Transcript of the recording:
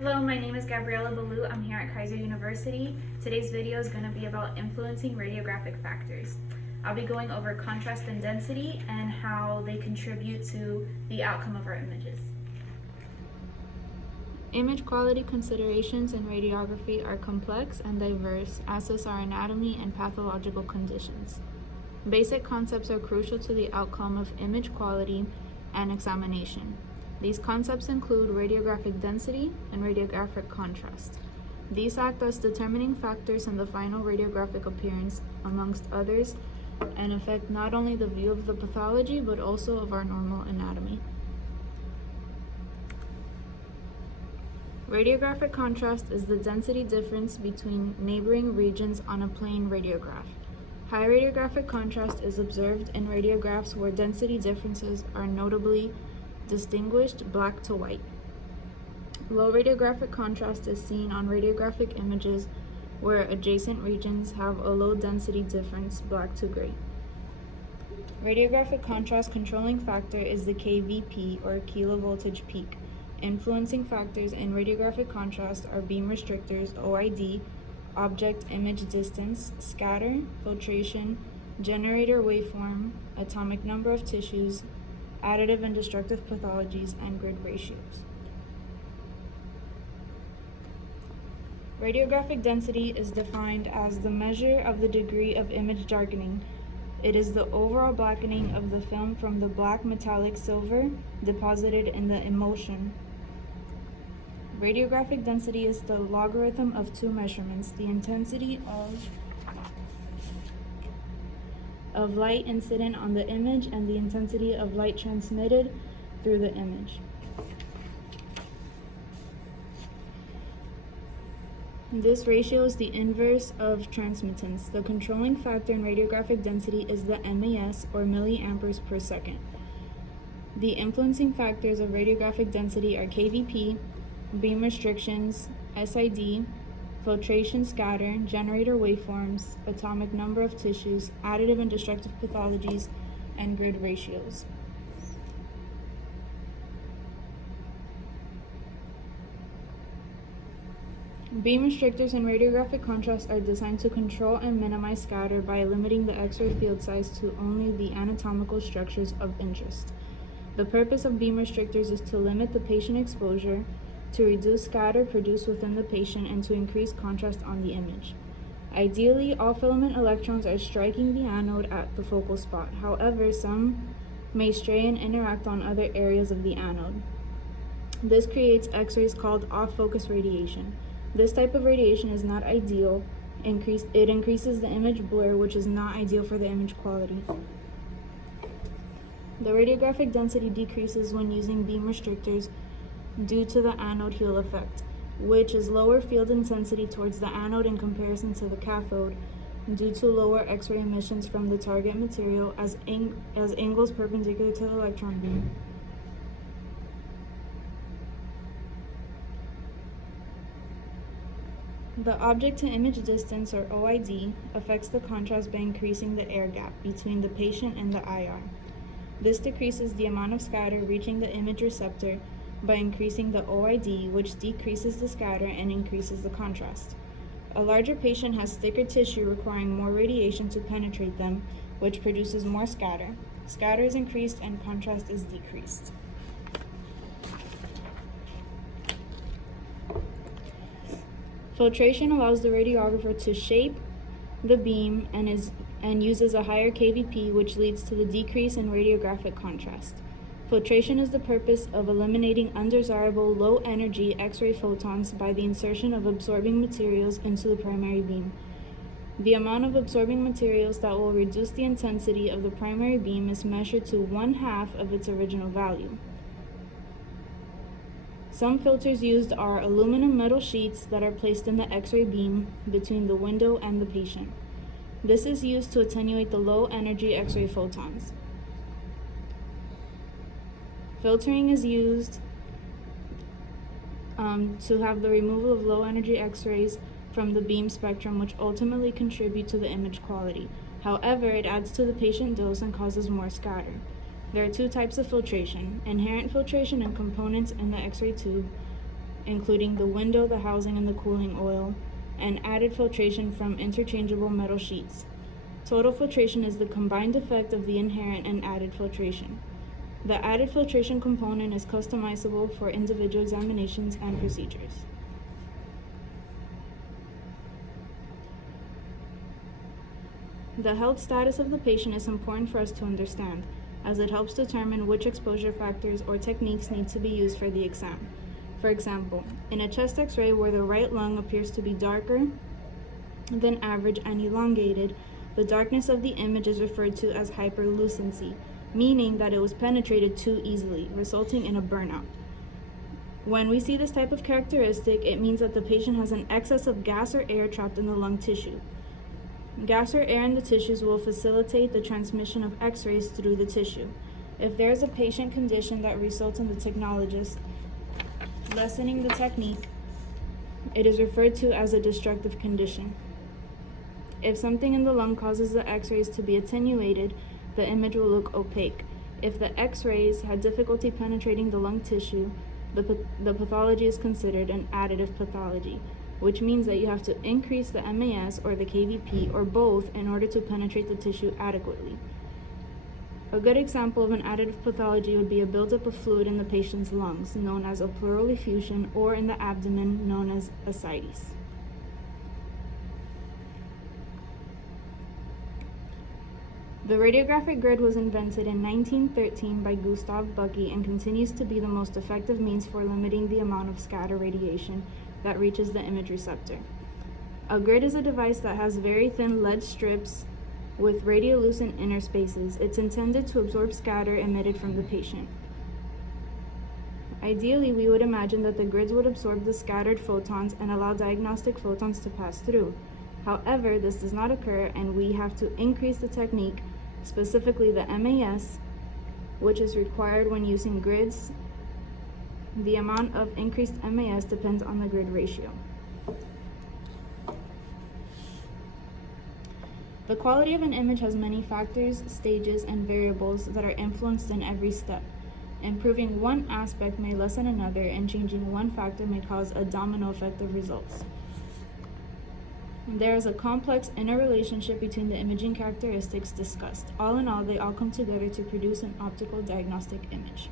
Hello, my name is Gabriella Balou. I'm here at Kaiser University. Today's video is going to be about influencing radiographic factors. I'll be going over contrast and density and how they contribute to the outcome of our images. Image quality considerations in radiography are complex and diverse, as is our anatomy and pathological conditions. Basic concepts are crucial to the outcome of image quality and examination. These concepts include radiographic density and radiographic contrast. These act as determining factors in the final radiographic appearance, amongst others, and affect not only the view of the pathology but also of our normal anatomy. Radiographic contrast is the density difference between neighboring regions on a plane radiograph. High radiographic contrast is observed in radiographs where density differences are notably distinguished black to white. Low radiographic contrast is seen on radiographic images where adjacent regions have a low density difference black to gray. Radiographic contrast controlling factor is the KVP or kilovoltage peak. Influencing factors in radiographic contrast are beam restrictors, OID, object image distance, scatter, filtration, generator waveform, atomic number of tissues, additive and destructive pathologies, and grid ratios. Radiographic density is defined as the measure of the degree of image darkening. It is the overall blackening of the film from the black metallic silver deposited in the emulsion. Radiographic density is the logarithm of two measurements, the intensity of light incident on the image and the intensity of light transmitted through the image. This ratio is the inverse of transmittance. The controlling factor in radiographic density is the MAS, or milliamperes per second. The influencing factors of radiographic density are KVP, beam restrictions, SID, filtration, scatter, generator waveforms, atomic number of tissues, additive and destructive pathologies, and grid ratios. Beam restrictors in radiographic contrast are designed to control and minimize scatter by limiting the X-ray field size to only the anatomical structures of interest. The purpose of beam restrictors is to limit the patient exposure, to reduce scatter produced within the patient, and to increase contrast on the image. Ideally, all filament electrons are striking the anode at the focal spot. However, some may stray and interact on other areas of the anode. This creates X-rays called off-focus radiation. This type of radiation is not ideal. It increases the image blur, which is not ideal for the image quality. The radiographic density decreases when using beam restrictors due to the anode Hill effect, which is lower field intensity towards the anode in comparison to the cathode due to lower X-ray emissions from the target material as angles perpendicular to the electron beam. The object to image distance, or OID, affects the contrast by increasing the air gap between the patient and the IR. This decreases the amount of scatter reaching the image receptor by increasing the OID, which decreases the scatter and increases the contrast. A larger patient has thicker tissue requiring more radiation to penetrate them, which produces more scatter. Scatter is increased and contrast is decreased. Filtration allows the radiographer to shape the beam and uses a higher KVP, which leads to the decrease in radiographic contrast. Filtration is the purpose of eliminating undesirable low-energy X-ray photons by the insertion of absorbing materials into the primary beam. The amount of absorbing materials that will reduce the intensity of the primary beam is measured to 1/2 of its original value. Some filters used are aluminum metal sheets that are placed in the X-ray beam between the window and the patient. This is used to attenuate the low-energy X-ray photons. Filtering is used to have the removal of low-energy X-rays from the beam spectrum, which ultimately contribute to the image quality. However, it adds to the patient dose and causes more scatter. There are two types of filtration: inherent filtration and components in the X-ray tube, including the window, the housing, and the cooling oil, and added filtration from interchangeable metal sheets. Total filtration is the combined effect of the inherent and added filtration. The added filtration component is customizable for individual examinations and procedures. The health status of the patient is important for us to understand, as it helps determine which exposure factors or techniques need to be used for the exam. For example, in a chest x-ray where the right lung appears to be darker than average and elongated, the darkness of the image is referred to as hyperlucency, meaning that it was penetrated too easily, resulting in a burnout. When we see this type of characteristic, it means that the patient has an excess of gas or air trapped in the lung tissue. Gas or air in the tissues will facilitate the transmission of x-rays through the tissue. If there is a patient condition that results in the technologist lessening the technique, it is referred to as a destructive condition. If something in the lung causes the x-rays to be attenuated, the image will look opaque. If the x-rays had difficulty penetrating the lung tissue, the pathology is considered an additive pathology, which means that you have to increase the MAS or the KVP or both in order to penetrate the tissue adequately. A good example of an additive pathology would be a buildup of fluid in the patient's lungs, known as a pleural effusion, or in the abdomen, known as ascites. The radiographic grid was invented in 1913 by Gustav Bucke and continues to be the most effective means for limiting the amount of scatter radiation that reaches the image receptor. A grid is a device that has very thin lead strips with radiolucent interspaces. It's intended to absorb scatter emitted from the patient. Ideally, we would imagine that the grids would absorb the scattered photons and allow diagnostic photons to pass through. However, this does not occur, and we have to increase the technique, specifically the MAS, which is required when using grids. The amount of increased MAS depends on the grid ratio. The quality of an image has many factors, stages, and variables that are influenced in every step. Improving one aspect may lessen another, and changing one factor may cause a domino effect of results. There is a complex interrelationship between the imaging characteristics discussed. All in all, they all come together to produce an optical diagnostic image.